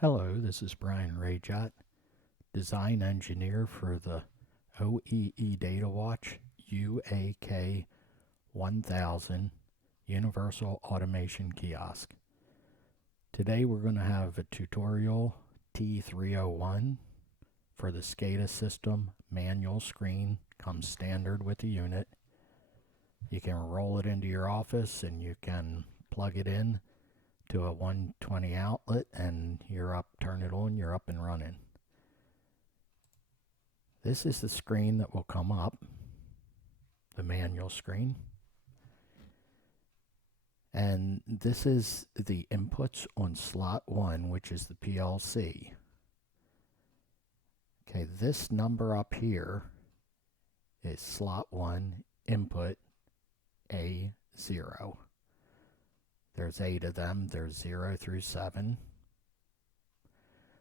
Hello, this is Brian Rayjot, design engineer for the OEE DataWatch UAK 1000 Universal Automation Kiosk. Today we're going to have a tutorial T301 for the SCADA system. Manual screen comes standard with the unit. You can roll it into your office and you can plug it in to a 120 outlet and you're up, turn it on, you're up and running. This is the screen that will come up, the manual screen. And this is the inputs on slot 1, which is the PLC. Okay, this number up here is slot 1 input A0. There's 8 of them. There's 0 through 7.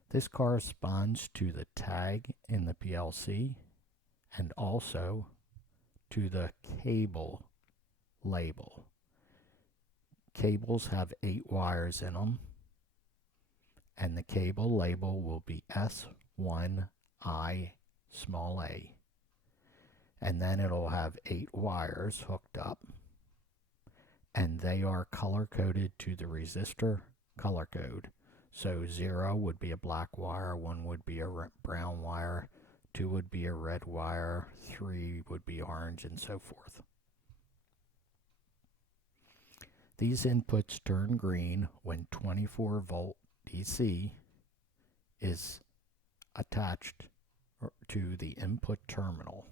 This corresponds to the tag in the PLC and also to the cable label. Cables have 8 wires in them, and the cable label will be S1I small a. And then it'll have 8 wires hooked up, and they are color coded to the resistor color code. So 0 would be a black wire, 1 would be a brown wire, 2 would be a red wire, 3 would be orange, and so forth. These inputs turn green when 24 volt DC is attached to the input terminal.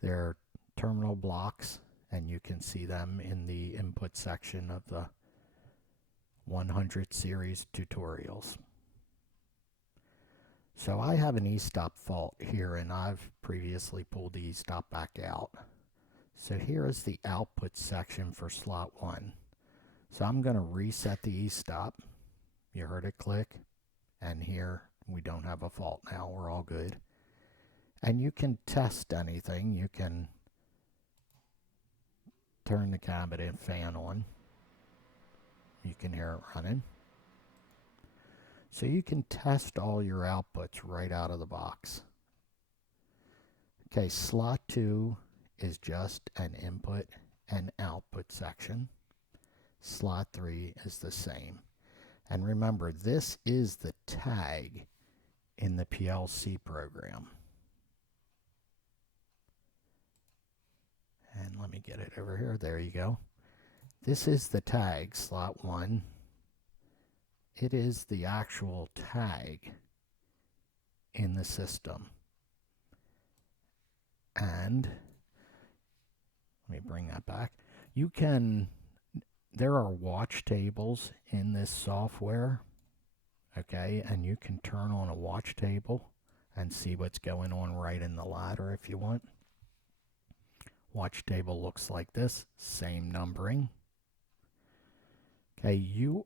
They're terminal blocks, and you can see them in the input section of the 100 series tutorials. So I have an e-stop fault here, and I've previously pulled the e-stop back out. So here is the output section for slot 1. So I'm going to reset the e-stop. You heard it click, and here we don't have a fault now. We're all good. And you can test anything. You can turn the cabinet fan on. You can hear it running. So you can test all your outputs right out of the box. Okay, slot 2 is just an input and output section. Slot 3 is the same. And remember, this is the tag in the PLC program. And let me get it over here. There you go. This is the tag, slot 1. It is the actual tag in the system. And let me bring that back. There are watch tables in this software, okay, and you can turn on a watch table and see what's going on right in the ladder if you want. Watch table looks like this, same numbering. Okay, you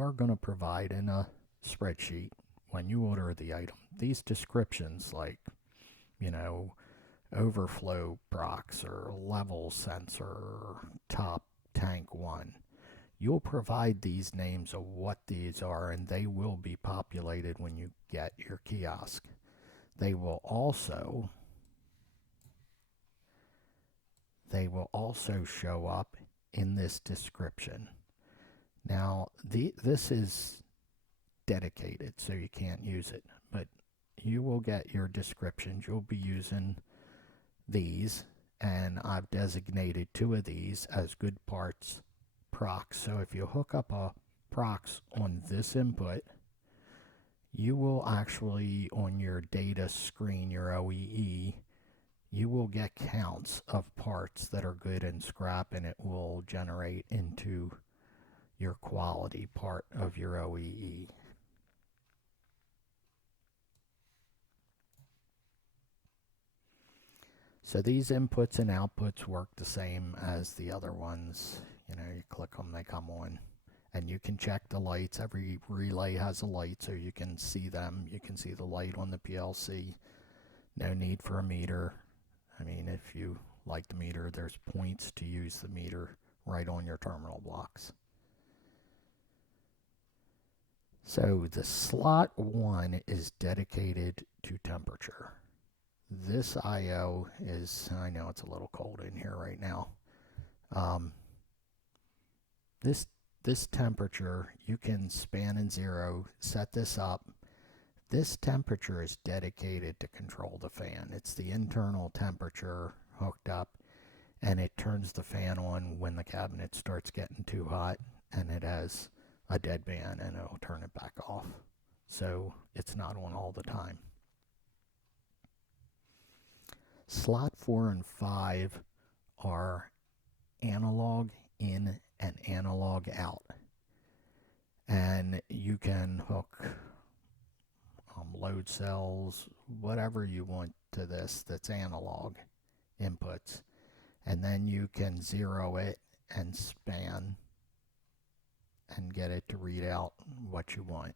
are going to provide in a spreadsheet when you order the item these descriptions like, overflow procs or level sensor or top tank 1. You'll provide these names of what these are, and they will be populated when you get your kiosk. They will also show up in this description. Now, this is dedicated, so you can't use it, but you will get your descriptions. You'll be using these, and I've designated 2 of these as good parts procs. So if you hook up a procs on this input, you will actually, on your data screen, your OEE, you will get counts of parts that are good and scrap, and it will generate into your quality part of your OEE. So these inputs and outputs work the same as the other ones. You click them, they come on. And you can check the lights. Every relay has a light, so you can see them. You can see the light on the PLC. No need for a meter. I mean, if you like the meter, there's points to use the meter right on your terminal blocks. So the slot 1 is dedicated to temperature. This IO is, I know it's a little cold in here right now. This temperature, you can span and zero, set this up. This temperature is dedicated to control the fan. It's the internal temperature hooked up, and it turns the fan on when the cabinet starts getting too hot, and it has a deadband, and it'll turn it back off. So it's not on all the time. Slot 4 and 5 are analog in and analog out. And you can hook load cells, whatever you want to this that's analog inputs. And then you can zero it and span and get it to read out what you want.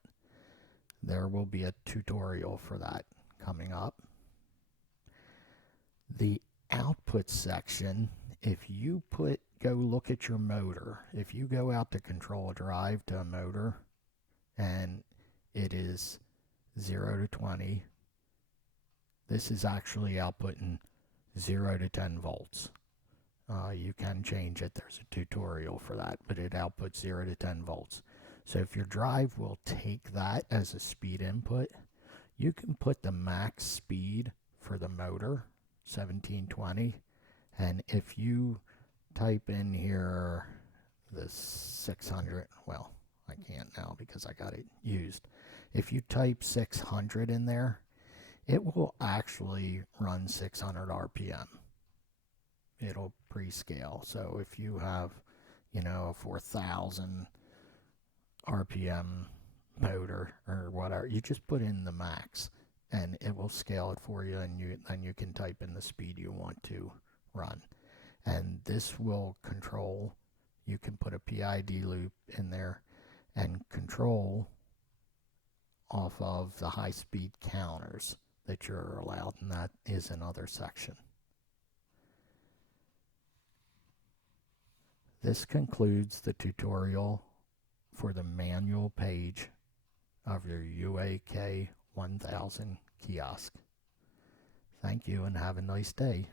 There will be a tutorial for that coming up. The output section, if you go look at your motor, if you go out to control a drive to a motor and it is 0 to 20, this is actually outputting 0 to 10 volts. You can change it, there's a tutorial for that, but it outputs 0 to 10 volts. So if your drive will take that as a speed input, you can put the max speed for the motor, 1720, and if you type in here the 600, well, I can't now because I got it used. If you type 600 in there, it will actually run 600 RPM. It'll pre-scale. So if you have, a 4,000 RPM motor or whatever, you just put in the max and it will scale it for you, and then you can type in the speed you want to run. And this will control, you can put a PID loop in there and control off of the high-speed counters that you're allowed, and that is another section. This concludes the tutorial for the manual page of your UAK 1000 kiosk. Thank you and have a nice day.